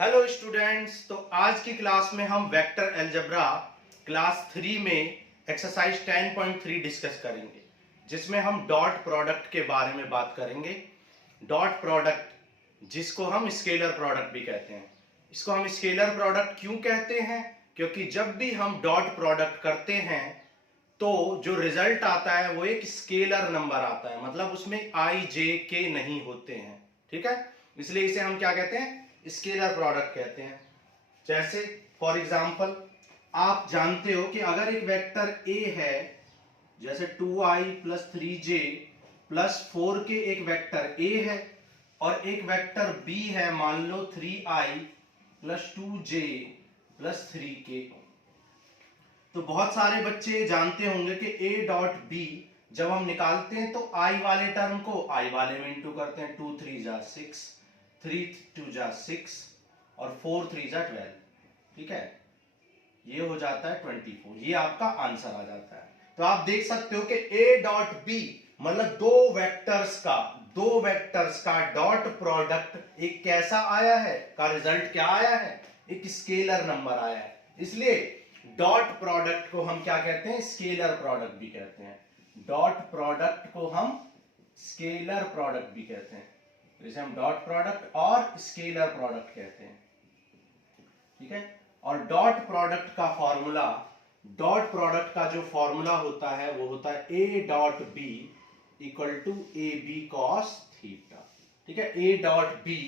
Hello students. तो आज की क्लास में हम वेक्टर अलजेब्रा क्लास 3 में एक्सरसाइज 10.3 डिस्कस करेंगे, जिसमें हम डॉट प्रोडक्ट के बारे में बात करेंगे। डॉट प्रोडक्ट, जिसको हम स्केलर प्रोडक्ट भी कहते हैं। इसको हम स्केलर प्रोडक्ट क्यों कहते हैं? क्योंकि जब भी हम डॉट प्रोडक्ट करते हैं तो जो रिजल्ट आता है वो एक स्केलर नंबर आता है, मतलब उसमें आई जे के नहीं होते हैं। ठीक है, इसलिए इसे हम क्या कहते हैं? स्केलर प्रोडक्ट कहते हैं। जैसे फॉर एग्जांपल आप जानते हो कि अगर एक वेक्टर ए है, जैसे 2i प्लस 3j प्लस 4 के एक वेक्टर ए है, और एक वेक्टर बी है, मान लो 3i plus 2j plus 3k। तो बहुत सारे बच्चे जानते होंगे कि a डॉट बी जब हम निकालते हैं तो i वाले टर्म को i वाले में इंटू करते हैं। 2 3 जा 6, 3 2 जा 6 और 4 3 जा 12। ठीक है, ये हो जाता है 24। ये आपका आंसर आ जाता है। तो आप देख सकते हो कि a डॉट बी मतलब दो वेक्टर्स का डॉट प्रोडक्ट एक कैसा आया है, का रिजल्ट क्या आया है? एक स्केलर नंबर आया है। इसलिए डॉट प्रोडक्ट को हम क्या कहते हैं? स्केलर प्रोडक्ट भी कहते हैं। डॉट प्रोडक्ट को हम स्केलर प्रोडक्ट भी कहते हैं। जैसे हम डॉट प्रोडक्ट और स्केलर प्रोडक्ट कहते हैं। ठीक है, और डॉट प्रोडक्ट का फॉर्मूला, डॉट प्रोडक्ट का जो फॉर्मूला होता है वो होता है A dot B equal to A B cos theta. ठीक है, A dot B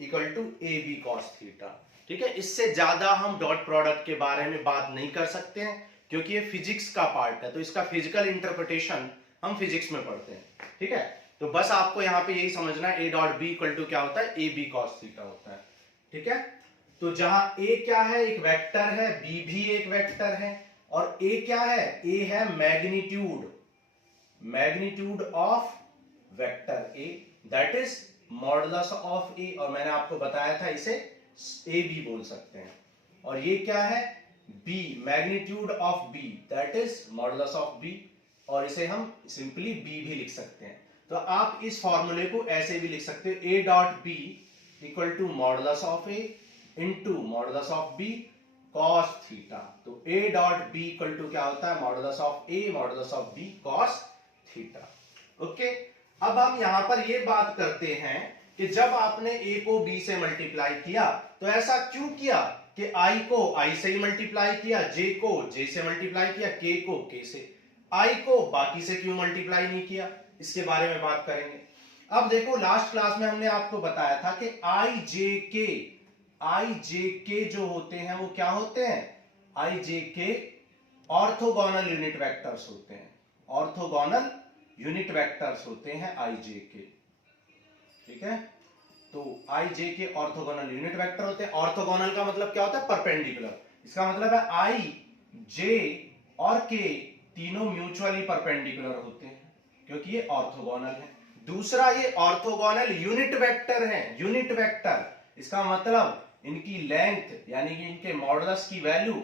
equal to A B cos theta. ठीक है, इससे ज्यादा हम डॉट प्रोडक्ट के बारे में बात नहीं कर सकते हैं, क्योंकि ये फिजिक्स का पार्ट है। तो इसका फिजिकल इंटरप्रिटेशन हम फिजिक्स में पढ़ते हैं। ठीक है, तो बस आपको यहां पे यही समझना है, A dot B equal to क्या होता है? ए बी कॉस थीटा होता है। ठीक है, तो जहां ए क्या है? एक वेक्टर है, बी भी एक वेक्टर है, और ए क्या है? ए है magnitude of vector A, that is modulus of A. और मैंने आपको बताया था इसे ए बी बोल सकते हैं। और ये क्या है? B, magnitude of B, that is modulus of B. और इसे हम सिंपली बी भी लिख सकते हैं। तो आप इस फॉर्मूले को ऐसे भी लिख सकते हो, A dot B equal to modulus of A into modulus of B cos theta. तो A dot B equal to क्या होता है? Modulus of A modulus of B cos theta. Okay, अब हम यहां पर ये बात करते हैं कि जब आपने a को b से मल्टीप्लाई किया तो ऐसा क्यों किया कि i को i से ही मल्टीप्लाई किया, j को j से मल्टीप्लाई किया, k को k से, i को बाकी से क्यों मल्टीप्लाई नहीं किया? इसके बारे में बात करेंगे। अब देखो, लास्ट क्लास में हमने आपको बताया था कि i j k जो होते हैं वो क्या होते हैं? i j k orthogonal unit vectors होते हैं। ऑर्थोगोनल यूनिट वेक्टर्स होते हैं i j k। ठीक है, तो i j के ऑर्थोगोनल यूनिट वेक्टर होते हैं। ऑर्थोगोनल का मतलब क्या होता है? परपेंडिकुलर। इसका मतलब है i j और k तीनों म्यूचुअली परपेंडिकुलर होते हैं, क्योंकि ये ऑर्थोगोनल है। दूसरा, ये ऑर्थोगोनल यूनिट वेक्टर है। यूनिट वेक्टर, इसका मतलब इनकी लेंथ यानी कि इनके मॉडुलस की वैल्यू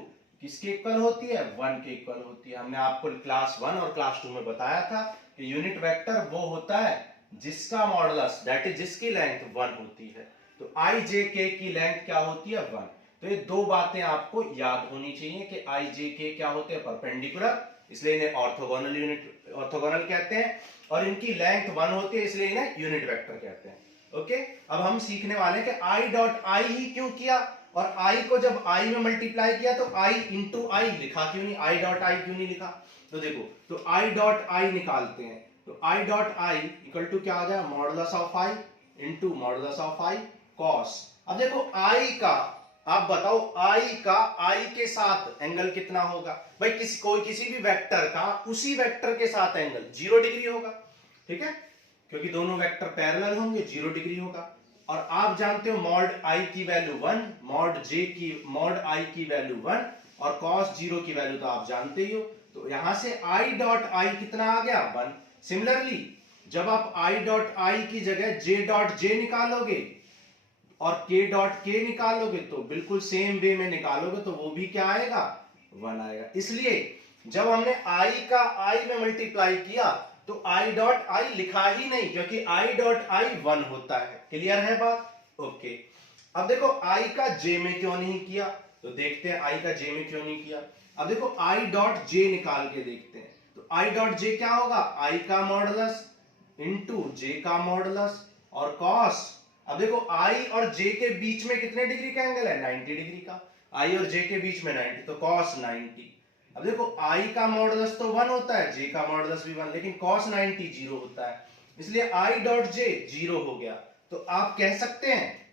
किसके इक्वल होती है? 1 के इक्वल होती है। हमने आपको क्लास 1 और क्लास 2 में बताया था कि यूनिट वेक्टर वो होता है जिसका मॉडुलस, दैट इज जिसकी लेंथ 1 होती है। तो i j k की लेंथ क्या होती है? 1। तो ये दो बातें आपको याद होनी चाहिए कि i j k क्या होते हैं? परपेंडिकुलर, इसलिए इन्हें ऑर्थोगोनल कहते हैं, और इनकी लेंथ 1 होती है, इसलिए इन्हें यूनिट वेक्टर कहते हैं। ओके, अब हम सीखने वाले हैं कि i डॉट आई ही क्यों किया, और i को जब i में मल्टीप्लाई किया तो i इंटू आई लिखा क्यों नहीं? i डॉट आई क्यों नहीं लिखा? तो देखो, तो i डॉट आई निकालते हैं। तो i dot I equal to क्या आ जाए? Modulus of i into modulus of i cos. अब देखो i का, आप बताओ i का i के साथ एंगल कितना होगा? भाई किसी भी वेक्टर का उसी वेक्टर के साथ एंगल 0 डिग्री होगा। ठीक है, क्योंकि दोनों वेक्टर पैरेलल होंगे, 0 डिग्री होगा। और आप जानते हो मॉड i की वैल्यू 1, मॉड i की वैल्यू 1, और cos 0 की वैल्यू तो आप जानते ही हो। तो यहां से i डॉट आई कितना आ गया? 1। सिमिलरली जब आप i डॉट आई की जगह j डॉट जे निकालोगे और k डॉट के निकालोगे तो बिल्कुल सेम वे में निकालोगे, तो वो भी क्या आएगा? 1 आएगा। इसलिए जब हमने i का i में मल्टीप्लाई किया तो i डॉट आई लिखा ही नहीं, क्योंकि i डॉट आई 1 होता है। क्लियर है बात? ओके, अब देखो आई का जे में क्यों नहीं किया, तो देखते हैं आई का जे में क्यों नहीं किया। अब देखो आई डॉट जे निकाल के देखते हैं, तो आई डॉट जे क्या होगा, आई का मॉडुलस इंटू जे का मॉडुलस और कॉस। अब देखो आई और जे के बीच में कितने डिग्री का एंगल है, 90 डिग्री का, आई और जे के बीच में 90, तो कॉस 90। अब देखो आई का मॉडुलस तो 1 होता है, जे का मॉडुलस भी 1, लेकिन कॉस 90 0 होता है, इसलिए आई डॉट जे 0 हो गया। तो आप कह सकते हैं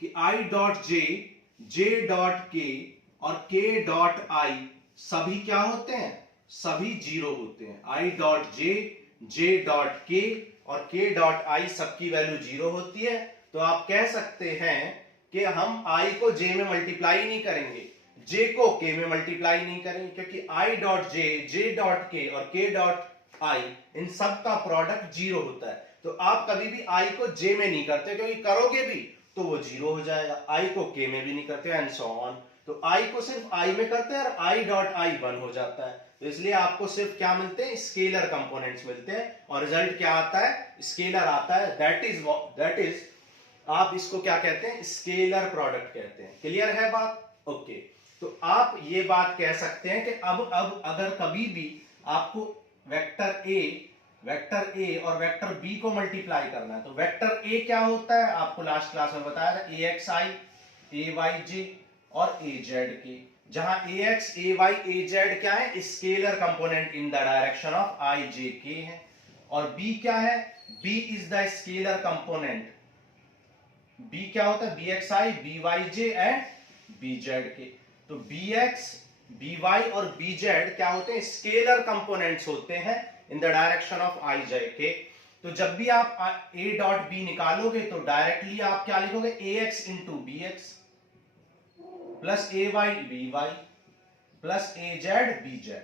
कि I dot J, J dot के और के डॉट आई सभी क्या होते हैं, सभी 0 होते हैं। I dot J, J dot के और के डॉट आई सबकी वैल्यू 0 होती है। तो आप कह सकते हैं कि हम आई को जे में मल्टीप्लाई नहीं करेंगे, जे को के में मल्टीप्लाई नहीं करेंगे, क्योंकि I dot J, J dot के और के डॉट आई इन सब का प्रोडक्ट 0 होता है। तो आप कभी भी आई को जे में नहीं करते, क्योंकि करोगे भी तो वो 0 हो जाएगा, आई को के में भी नहीं करते एंड सो ऑन। तो आई को सिर्फ आई में करते हैं और आई डॉट आई 1 हो जाता है। तो इसलिए आपको सिर्फ क्या मिलते हैं, स्केलर कंपोनेंट्स मिलते हैं, और रिजल्ट क्या आता है, स्केलर आता है। दैट इज आप इसको क्या कहते हैं, स्केलर प्रोडक्ट कहते हैं। क्लियर है बात? ओके। तो आप ये बात कह सकते हैं कि अब अगर कभी भी आपको वेक्टर ए और वेक्टर बी को मल्टीप्लाई करना है, तो वेक्टर ए क्या होता है, आपको लास्ट क्लास में बताया था, ए एक्स आई, ए वाई जे और ए जेड के, जहां A X, A Y, A Z क्या है, scalar component in the direction of I J K है। और बी क्या है, B is the scalar component, B क्या होता है, B X I, B Y J and B Z K. तो बी एक्स, बी वाई और बी जेड क्या होते हैं, स्केलर कंपोनेंट्स होते हैं in the direction of I J K. तो जब भी आप ए डॉट बी निकालोगे तो डायरेक्टली आप क्या लिखोगे, A X into B X plus A Y B Y plus A Z B Z.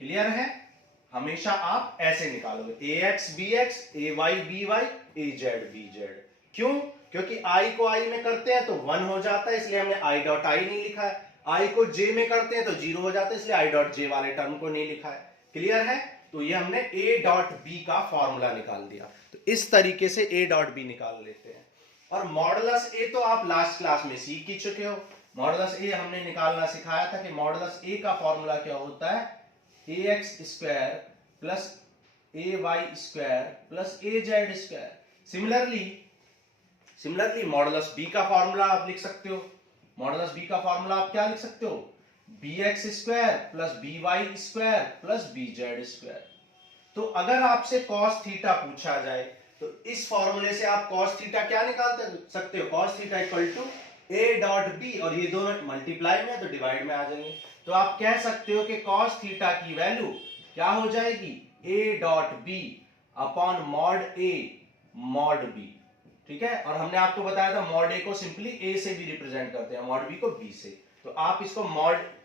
Clear है? हमेशा आप ऐसे निकालोगे, A X B X, A Y B Y, A Z B Z. क्यों? क्योंकि आई को आई में करते हैं तो 1 हो जाता है, इसलिए हमने आई डॉट आई नहीं लिखा है। आई को जे में करते हैं तो 0 हो जाता है, इसलिए आई डॉट जे वाले टर्म को नहीं लिखा है। क्लियर है? तो ये हमने ए डॉट बी का फॉर्मूला निकाल दिया। तो इस तरीके से ए डॉट बी निकाल लेते हैं। और मॉडुलस ए तो आप लास्ट क्लास में सीख ही चुके हो। मॉडुलस ए हमने निकालना सिखाया था कि मॉडुलस ए का फॉर्मूला क्या होता है, A X square plus A Y square plus A Z square. Similarly modulus B का फॉर्मूला आप लिख सकते हो। मॉडुलस बी का फॉर्मूला आप क्या लिख सकते हो, B X square plus B Y square plus B Z square. तो अगर आपसे कॉस थीटा पूछा जाए तो इस फॉर्मूले से आप कॉस थीटा क्या निकाल सकते हो, cos theta equal to A dot B, और ये दोनों मल्टीप्लाई में तो डिवाइड में आ जाएंगे। तो आप कह सकते हो कि कॉस थीटा की वैल्यू क्या हो जाएगी, A dot B upon mod A mod B. ठीक है? और हमने आपको बताया था मॉड ए को सिंपली ए से भी रिप्रेजेंट करते हैं, मॉड बी को बी से। तो आप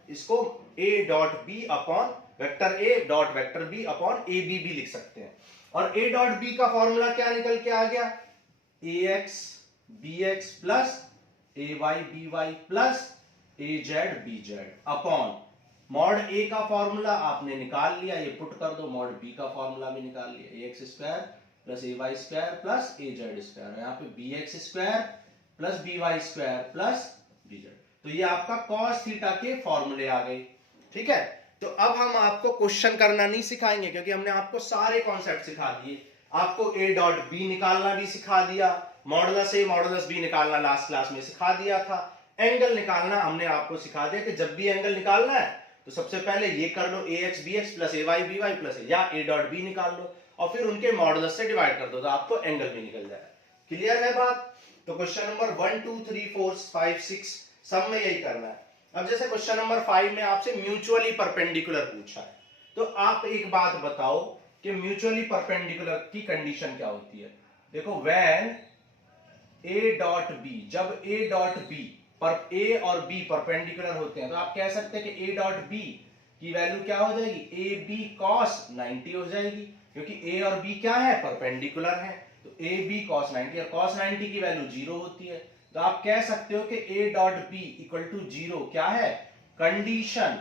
इसको A dot B upon vector A dot vector B upon A B भी लिख सकते हैं। और ए डॉट बी का फॉर्मूला क्या निकल के आ गया, A X B X plus A Y B Y plus A Z B Z upon mod A का फॉर्मूला आपने निकाल लिया, ये पुट कर दो, मॉड बी का फॉर्मूला भी निकाल लिया, A X square plus A Y square plus A Z square, यहाँ पे B X square plus B Y square plus B Z. तो ये आपका कॉस थीटा के फॉर्मूले आ गए। ठीक है? तो अब हम आपको क्वेश्चन करना नहीं सिखाएंगे, क्योंकि हमने आपको सारे कॉन्सेप्ट सिखा दिए। आपको ए डॉट बी निकालना भी सिखा दिया, मॉडुलस ए मॉडुलस बी निकालना लास्ट क्लास में सिखा दिया था, एंगल निकालना हमने आपको सिखा दिया कि जब भी एंगल निकालना है तो सबसे पहले ये कर लो, ए X B X plus A Y B Y plus या ए डॉट बी निकाल लो और फिर उनके मॉडुलस से डिवाइड कर दो, तो आपको एंगल भी निकल जाएगा। क्लियर है बात? तो क्वेश्चन नंबर 1 2 3 4 5 6 सब में यही करना है। अब जैसे क्वेश्चन नंबर 5 में आपसे म्यूचुअली परपेंडिकुलर पूछा है, तो आप एक बात बताओ कि म्यूचुअली परपेंडिकुलर की कंडीशन क्या होती है। देखो, व्हेन ए डॉट बी, जब ए डॉट बी पर ए और बी परपेंडिकुलर होते हैं, तो आप कह सकते हैं कि ए डॉट बी की वैल्यू क्या हो जाएगी, ए बी कॉस 90 हो जाएगी, क्योंकि ए और बी क्या है, परपेंडिकुलर है। तो ए बी कॉस 90, और कॉस 90 की वैल्यू 0 होती है। तो आप कह सकते हो कि A dot B equal to 0 क्या है, कंडीशन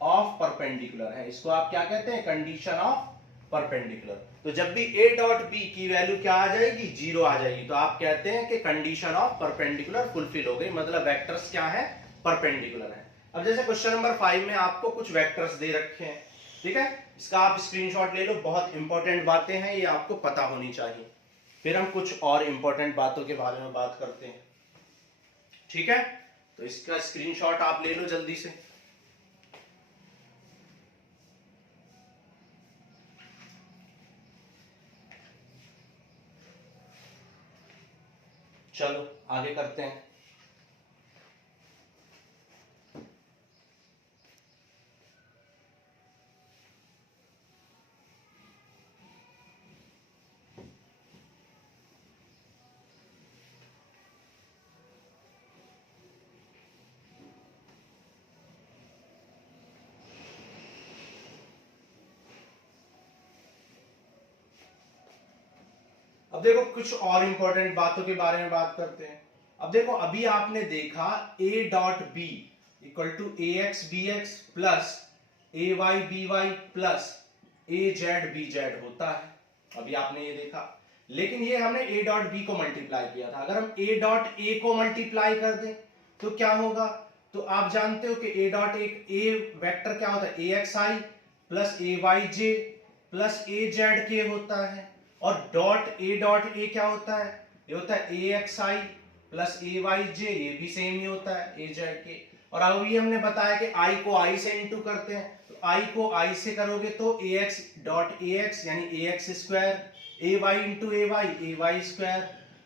ऑफ परपेंडिकुलर है। इसको आप क्या कहते हैं, कंडीशन ऑफ परपेंडिकुलर। तो जब भी a डॉट b की वैल्यू क्या आ जाएगी, 0 आ जाएगी, तो आप कहते हैं कि कंडीशन ऑफ परपेंडिकुलर फुलफिल हो गई, मतलब वेक्टर्स क्या है, परपेंडिकुलर है। अब जैसे क्वेश्चन नंबर 5 में आपको कुछ वेक्टर्स दे रखे हैं, ठीक है, इसका आप स्क्रीनशॉट ले लो, बहुत इंपॉर्टेंट बातें हैं, ये आपको पता होनी चाहिए। फिर हम कुछ और इंपॉर्टेंट बातों के बारे में बात करते हैं, ठीक है। तो इसका स्क्रीनशॉट आप ले लो जल्दी से। चलो आगे करते हैं। अब देखो कुछ और इंपॉर्टेंट बातों के बारे में बात करते हैं। अब देखो अभी आपने देखा a dot B equal to A X B X plus A Y B Y plus A Z B Z होता है, अभी आपने ये देखा। लेकिन ये हमने a डॉट बी को मल्टीप्लाई किया था, अगर हम a डॉट a को मल्टीप्लाई कर दें तो क्या होगा, तो आप जानते हो कि a डॉट एक a वेक्टर क्या होता है, A x I plus A Y J plus A Z के होता है, और डॉट ए क्या होता है, ये होता है A x I plus A Y जे, ये भी सेम ही होता है ए जेड के। और अभी हमने बताया कि आई को आई से इंटू करते हैं, तो आई को आई से करोगे तो ए एक्स डॉट ए एक्स यानी ए X square, A Y into A Y square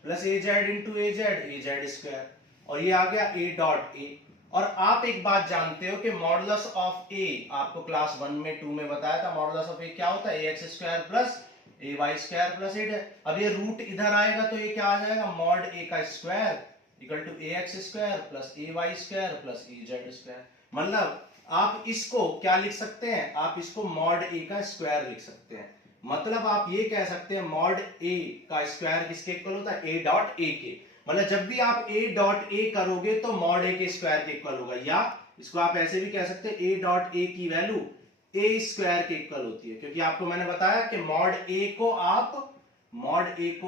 plus A Z into A Z square, और ये आ गया ए डॉट ए। और आप एक बात जानते हो कि मॉडुलस ऑफ ए, आपको क्लास 1 में 2 में बताया था, मॉडुलस ऑफ ए क्या होता है, A X square plus A Y square plus A Z. अब ये रूट इधर आएगा तो ये क्या आ जाएगा, मॉड ए का square equal to A X square plus A Y square plus A Z square. मतलब आप इसको क्या लिख सकते हैं, आप इसको मॉड ए का स्क्वायर लिख सकते हैं। मतलब आप ये कह सकते हैं मॉड ए का स्क्वायर किसके इक्वल होता है, ए डॉट ए के। मतलब जब भी आप ए डॉट ए करोगे तो मॉड ए के स्क्वायर के इक्वल होगा, या इसको आप ऐसे भी कह सकते हैं ए डॉट ए की वैल्यू ए स्क्वायर के इक्वल होती है, क्योंकि आपको मैंने बताया कि मॉड ए को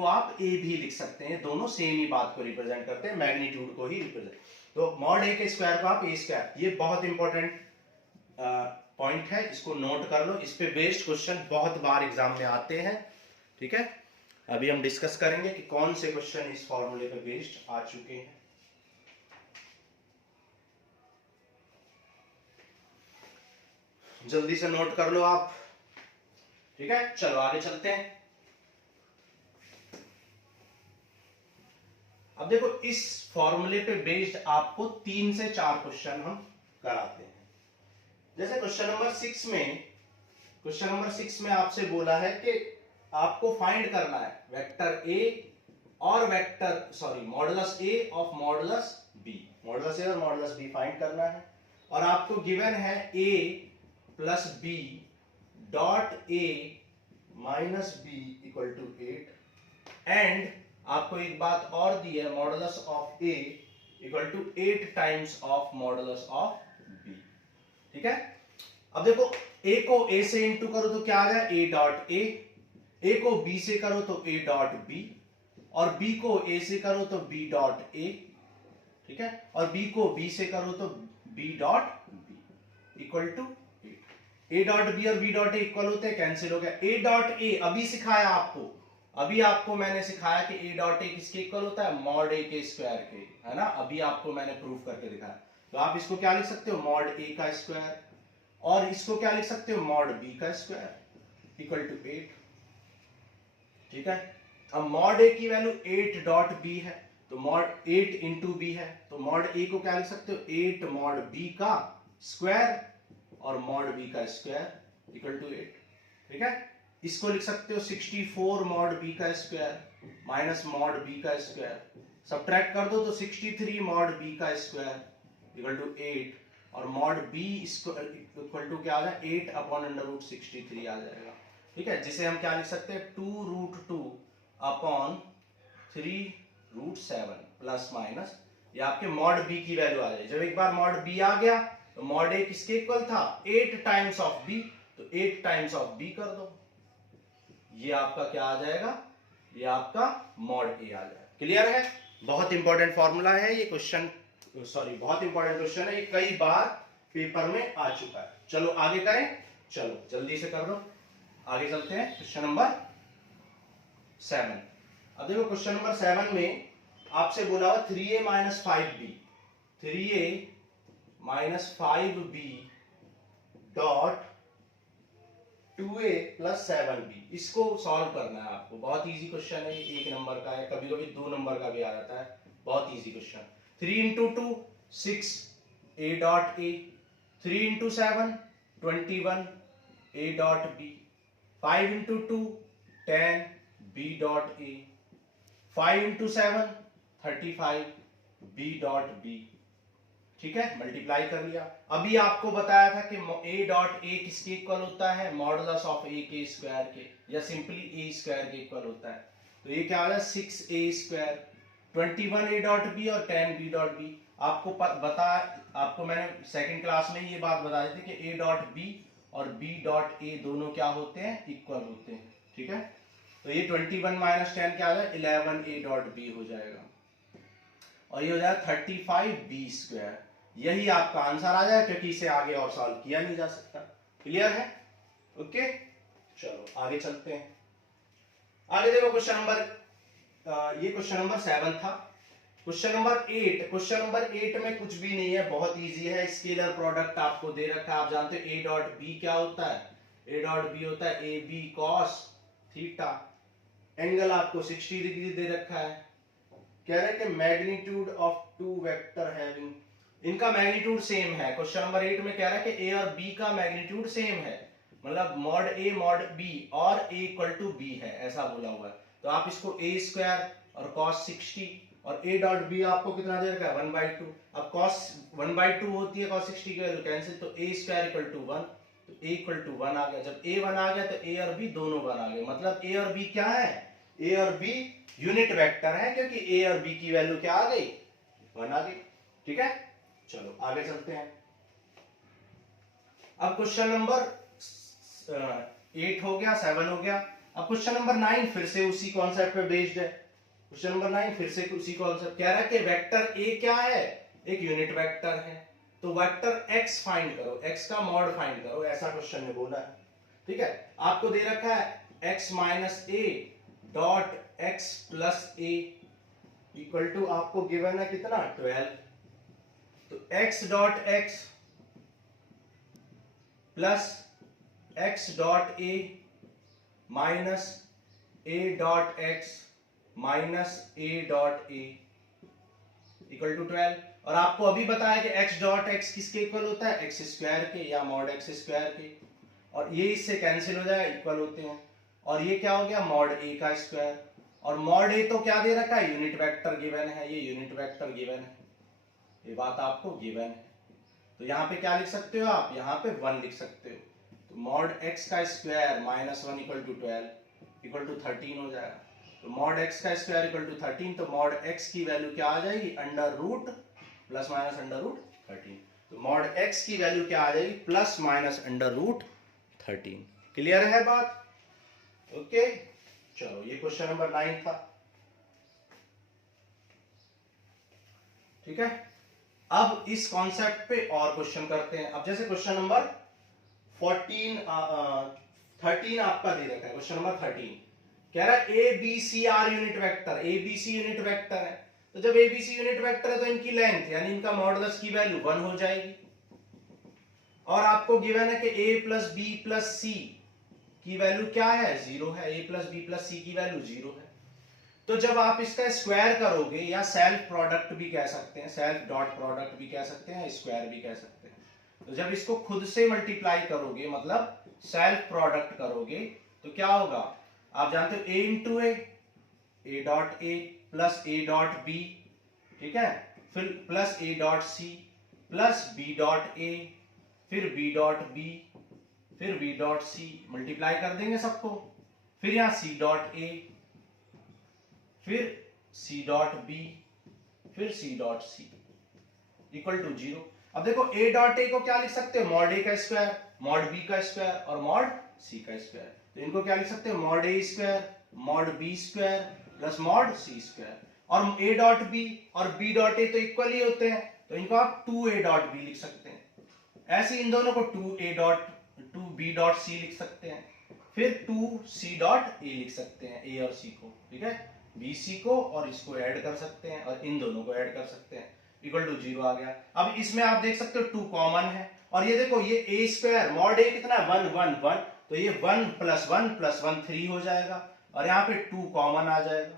आप ए भी लिख सकते हैं, दोनों सेम ही बात को रिप्रेजेंट करते हैं, मैग्नीट्यूड को ही रिप्रेजेंट। तो मॉड ए के स्क्वायर को आप ए स्क्वायर, ये बहुत इंपॉर्टेंट पॉइंट है, इसको नोट कर लो, इस पे बेस्ड क्वेश्चन बहुत बार एग्जाम में आते हैं, ठीक है। अभी हम डिस्कस करेंगे कि कौन से क्वेश्चन इस फॉर्मूले पे बेस्ड आ चुके हैं। जल्दी से नोट कर लो आप, ठीक है। चलो आगे चलते हैं। अब देखो इस फॉर्मूले पे बेस्ड आपको 3 से 4 क्वेश्चन हम कराते हैं। जैसे क्वेश्चन नंबर 6 में आपसे बोला है कि आपको फाइंड करना है वेक्टर ए और modulus A of modulus B, modulus A और मॉडुलस बी फाइंड करना है। और आपको गिवन है A plus B dot A minus B equal to 8, and आपको एक बात और दी है, modulus of A equal to 8 times of modulus of B, ठीक है। अब देखो a को a से इंटू करो तो क्या आ जाए, a डॉट a को b से करो तो a डॉट b, और b को a से करो तो b डॉट a, ठीक है, और b को b से करो तो b dot b equal to 8। a dot b और b डॉट a इक्वल होते हैं, कैंसिल हो गया। a डॉट a अभी सिखाया आपको, मैंने सिखाया कि a डॉट a किसके इक्वल होता है, मॉड a के स्क्वायर के, है ना, अभी आपको मैंने प्रूफ करके दिखाया। तो आप इसको क्या लिख सकते हो, मॉड a का स्क्वायर, और इसको क्या लिख सकते हो, मॉड b का स्क्वायर इक्वल टू 8, ठीक है। अब मॉड a की वैल्यू 8 डॉट b है, तो मॉड 8 इंटू b है, तो मॉड a को क्या लिख सकते हो, 8 मॉड b का स्क्वायर और मॉड b का स्क्वायर इक्वल टू 8, ठीक है। इसको लिख सकते हो 64 मॉड b का स्क्वायर माइनस मॉड b का स्क्वायर, सब्ट्रैक्ट कर दो तो 63 मॉड b का स्क्वायर इक्वल टू 8, और मॉड b इक्वल टू क्या आ जाए, 8 अपॉन अंडर रूट 63 आ जाएगा, ठीक है। जिसे हम क्या लिख सकते हैं, 2 root 2 upon 3 root 7 plus minus, ये आपके मॉड b की वैल्यू आ जाएगी। जब एक बार मॉड b आ गया तो मॉड a किसके इक्वल था, 8 टाइम्स ऑफ b, तो 8 टाइम्स ऑफ b कर दो, ये आपका क्या आ जाएगा, ये आपका मॉड ए आ जाएगा। क्लियर है? बहुत इंपॉर्टेंट फॉर्मूला है ये, क्वेश्चन सॉरी बहुत इंपॉर्टेंट क्वेश्चन है ये, कई बार पेपर में आ चुका है। चलो आगे करें, चलो जल्दी से कर लो, आगे चलते हैं क्वेश्चन नंबर 7। अब देखो क्वेश्चन नंबर 7 में आपसे बोला हुआ 3a minus 5b, 3a minus 5b dot 2a plus 7b, इसको सॉल्व करना है आपको। बहुत इजी क्वेश्चन है, 1 नंबर का है, कभी कभी 2 नंबर का भी आ जाता है, बहुत easy question. 3 into 2 6 a dot a, 3 into 7 21 a dot b, 5 into 2 10 b dot a, 5 into 7 35 b dot b। ठीक है, मल्टीप्लाई कर लिया। अभी आपको बताया था कि a डॉट a किसके इक्वल होता है, मॉडुलस ऑफ a के स्क्वायर के, या सिंपली a स्क्वायर के इक्वल होता है। तो ये क्या होगा 6a square, 21 a dot b और 10 b डॉट b। आपको मैंने सेकंड क्लास में ये बात बता दी थी कि a डॉट b और b डॉट a दोनों क्या होते हैं, इक्वल होते हैं। ठीक है, तो ये 21 माइनस 10 क्या हो जाएगा, 11 a डॉट b हो जाएगा, और ये हो जाएगा 35 b स्क्वायर। यही आपका आंसर आ जाएगा, क्योंकि इसे आगे और सॉल्व किया नहीं जा सकता। क्लियर है? ओके, चलो आगे चलते हैं। आगे देखो क्वेश्चन नंबर, ये क्वेश्चन नंबर 7 था। क्वेश्चन नंबर 8, क्वेश्चन नंबर 8 में कुछ भी नहीं है, बहुत इजी है। स्केलर प्रोडक्ट आपको दे रखा है, आप जानते हो a डॉट b क्या होता है, a डॉट b होता है A B cos theta. Angle आपको 60 डिग्री दे रखा है। कह रहे हैं कि magnitude of two vector having, इनका मैग्नीट्यूड सेम है। क्वेश्चन नंबर 8 में कह रहा है कि a और b का मैग्नीट्यूड सेम है, मतलब मॉड a मॉड b और a इक्वल टू b है, ऐसा बोला हुआ है। तो आप इसको a स्क्वायर और cos 60, और a डॉट b आपको कितना दे रखा है 1/2। अब cos 1/2 होती है cos 60 की वैल्यू, कैंसिल, तो a स्क्वायर इक्वल टू 1, तो a इक्वल टू 1 आ गया। जब a 1 आ गया तो a और b दोनों 1 आ गए, मतलब a और b क्या है, a और b यूनिट वेक्टर है, क्योंकि a और b की वैल्यू क्या आ गई, 1 आ गई। ठीक है, चलो आगे चलते हैं। अब क्वेश्चन नंबर 8 हो गया, 7 हो गया। अब क्वेश्चन नंबर 9 फिर से उसी कॉन्सेप्ट पे बेस्ड है। क्वेश्चन नंबर 9 फिर से उसी कॉन्सेप्ट, कह रहा है कि वेक्टर a क्या है, एक यूनिट वेक्टर है, तो वेक्टर x फाइंड करो, x का मॉड फाइंड करो, ऐसा क्वेश्चन ने बोला है। ठीक है, आपको दे रखा है x minus a dot x plus a equal to, आपको गिवन है कितना 12, तो x dot x plus x dot a minus a dot x minus a dot a equal to 12। और आपको अभी बताया कि x डॉट x किसके इक्वल होता है, x स्क्वायर के या मॉड x स्क्वायर के, और ये इससे कैंसिल हो जाएगा, इक्वल होते हैं। और ये क्या हो गया, मॉड a का स्क्वायर, और मॉड a तो क्या दे रखा है, यूनिट वेक्टर गिवन है, ये यूनिट वेक्टर गिवन है, ये बात आपको गिवन है। तो यहाँ पे क्या लिख सकते हो आप, यहाँ पे 1 लिख सकते हो। तो मॉड x का square minus 1 equal to 12 equal to 13 हो जाएगा। तो मॉड x का स्क्वायर इक्वल टू 13, तो मॉड x की वैल्यू क्या आ जाएगी, under root plus minus under root 13। तो मॉड x की वैल्यू क्या आ जाएगी, plus minus under root 13। Clear है बात? ओके, चलो ये क्वेश्चन नंबर 9 था। ठीक है, अब इस कॉन्सेप्ट पे और क्वेश्चन करते हैं। अब जैसे क्वेश्चन नंबर 13 आपका दे रखा है, क्वेश्चन नंबर 13 कह रहा है A B C are unit vector, A B C unit vector है, तो जब A B C unit vector है तो इनकी लेंथ यानी इनका मॉडुलस की वैल्यू 1 हो जाएगी। और आपको गिवन है कि a प्लस बी प्लस सी की वैल्यू क्या है, 0 है, a प्लस बी प्लस सी की वैल्यू 0 है। तो जब आप इसका स्क्वायर करोगे, या सेल्फ प्रोडक्ट भी कह सकते हैं, सेल्फ डॉट प्रोडक्ट भी कह सकते हैं, स्क्वायर भी कह सकते हैं, तो जब इसको खुद से मल्टीप्लाई करोगे, मतलब सेल्फ प्रोडक्ट करोगे, तो क्या होगा, आप जानते हो a into A dot A plus A dot B, ठीक है, फिर plus A dot C plus B dot A, फिर बी डॉट बी, फिर बी डॉट सी, मल्टीप्लाई कर देंगे सबको, फिर यहां सी डॉट ए, फिर सी डॉट बी, फिर C dot C equal to 0। अब देखो a डॉट ए को क्या लिख सकते हो, मॉड ए का स्क्वायर, मॉड बी का स्क्वायर और मॉड सी का स्क्वायर। तो इनको क्या लिख सकते हैं, mod A square mod B square plus mod C square, और ए डॉट बी और बी डॉट ए तो इक्वल ही होते हैं, तो इनको आप 2a डॉट बी लिख सकते हैं। ऐसे इन दोनों को 2b डॉट सी लिख सकते हैं, फिर 2c डॉट ए लिख सकते हैं, ए और सी को, ठीक है, bc को और इसको ऐड कर सकते हैं और इन दोनों को ऐड कर सकते हैं, इक्वल टू 0 आ गया। अब इसमें आप देख सकते हो 2 कॉमन है, और ये देखो ये a स्क्वायर मॉड ए कितना है 1 1 1, तो ये 1 प्लस 1 3 हो जाएगा, और यहाँ पे 2 कॉमन आ जाएगा,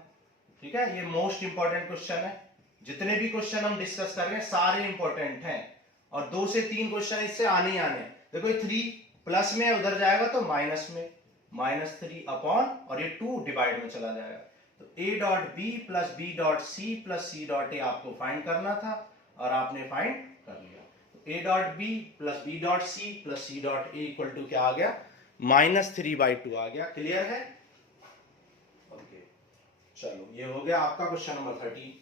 ठीक है। ये मोस्ट इंपॉर्टेंट क्वेश्चन है, जितने भी क्वेश्चन हम डिस्कस कर रहे हैं सारे इंपॉर्टेंट हैं, और 2 से 3 क्वेश्चन इससे आने ही आने हैं। देखो 3 प्लस में उधर जाएगा तो माइनस में, -3 अपॉन, और ये 2 डिवाइड में चला जाएगा, तो a dot B plus B dot C plus C dot A आपको फाइंड करना था और आपने फाइंड कर लिया। तो a dot B plus B dot C plus C dot A equal to क्या आ गया, -3/2 आ गया। क्लियर है? ओके, चलो ये हो गया आपका क्वेश्चन नंबर 30।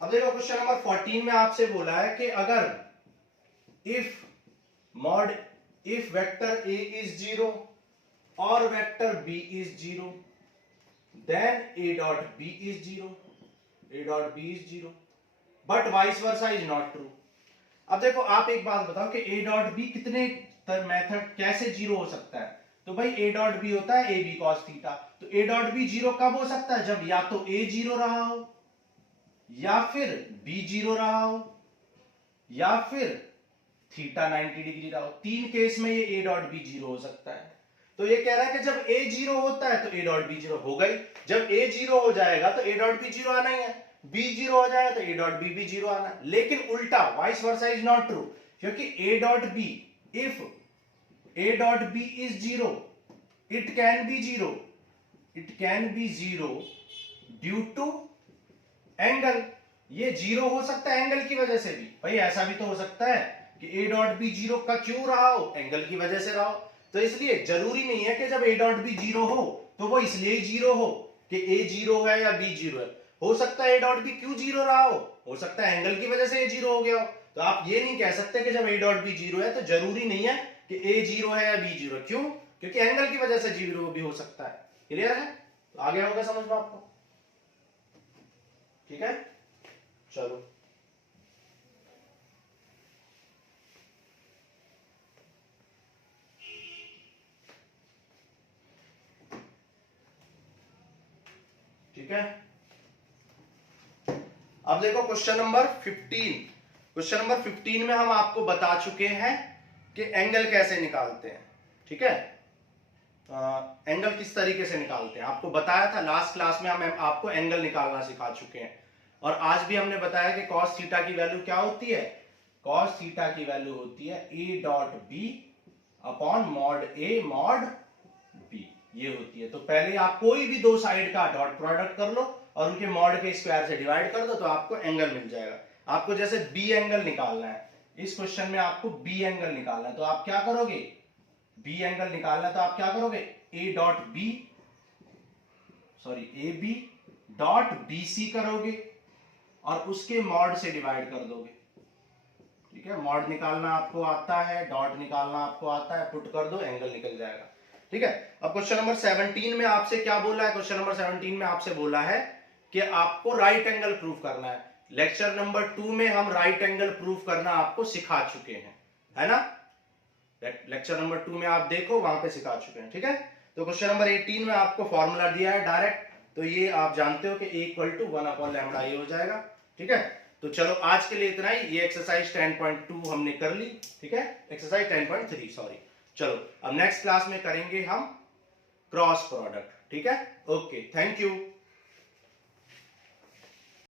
अब देखो क्वेश्चन नंबर 14 में आपसे बोला है कि अगर if vector a is 0 or vector b is 0, then a dot b is 0, but vice versa is not true। अब देखो आप एक बात बताओ कि a डॉट b कितने मेथड कैसे 0 हो सकता है, तो भाई a डॉट b होता है ab cos थीटा, तो a डॉट b 0 कब हो सकता है, जब या तो a 0 रहा हो, या फिर b 0 रहा हो, या फिर थीटा 90 डिग्री रहा हो। 3 केस में ये a डॉट b 0 हो सकता है। तो ये कह रहा है कि जब a 0 होता है तो a डॉट b 0 हो गई, जब a 0 हो जाएगा तो a डॉट b 0 आना ही है, b 0 हो जाएगा तो a डॉट b भी 0 आना है। लेकिन उल्टा vice versa is not true, क्योंकि a dot b, if a dot b is 0, it can be 0 due to angle. ये 0 हो सकता है एंगल की वजह से भी, भाई ऐसा भी तो हो सकता है कि a डॉट बी 0 का क्यों रहा हो, एंगल की वजह से रहा हो। तो इसलिए जरूरी नहीं है कि जब a डॉट बी 0 हो तो वो इसलिए 0 हो कि a 0 है या b 0 है। हो सकता है a डॉट बी क्यों 0 रहा हो सकता है एंगल की वजह से a 0 हो गया हो। तो आप ये नहीं कह सकते कि जब a डॉट बी 0 है तो जरूरी नहीं है कि a 0 है या b 0, क्यों, क्योंकि एंगल की वजह से 0 भी हो सकता है। क्लियर है? तो आगे होगा समझ में आपको, ठीक है। चलो ठीक है। अब देखो क्वेश्चन नंबर 15। क्वेश्चन नंबर 15 में हम आपको बता चुके हैं कि एंगल कैसे निकालते हैं, ठीक है। एंगल किस तरीके से निकालते हैं आपको बताया था लास्ट क्लास में, हम आपको एंगल निकालना सिखा चुके हैं। और आज भी हमने बताया कि cos थीटा की वैल्यू क्या होती है, cos थीटा की वैल्यू होती है a dot B upon mod a mod b, ये होती है। तो पहले आप कोई भी दो साइड का डॉट प्रोडक्ट कर लो और उनके मॉड के स्क्वायर से डिवाइड कर दो तो आपको एंगल मिल जाएगा। आपको जैसे बी एंगल निकालना है, इस क्वेश्चन में आपको बी एंगल निकालना है, तो आप क्या करोगे, बी एंगल निकालना है तो आप क्या करोगे, A dot B A B dot B C करोगे और उसके मॉड से डिवाइड कर दोगे, ठीक है। मॉड निकालना आपको आता है, डॉट निकालना आपको आता है, पुट कर दो एंगल निकल जाएगा, ठीक है। अब क्वेश्चन नंबर 17 में आपसे क्या बोला है, क्वेश्चन नंबर 17 में आपसे बोला है कि आपको राइट एंगल प्रूफ करना है। लेक्चर नंबर 2 में हम राइट एंगल प्रूफ करना आपको सिखा चुके हैं, है ना। लेक्चर नंबर 2 में आप देखो वहां पे सिखा चुके हैं, ठीक है। तो क्वेश्चन नंबर 18 में आपको फॉर्मूला दिया है डायरेक्ट, तो ये आप जानते हो कि a इक्वल टू 1/λ ये हो जाएगा, ठीक है। तो चलो आज के लिए इतना ही। ये एक्सरसाइज 10.2 हमने कर ली, ठीक है, एक्सरसाइज 10.3 सॉरी। चलो अब नेक्स्ट क्लास में करेंगे हम क्रॉस प्रोडक्ट, ठीक है। Okay, thank you.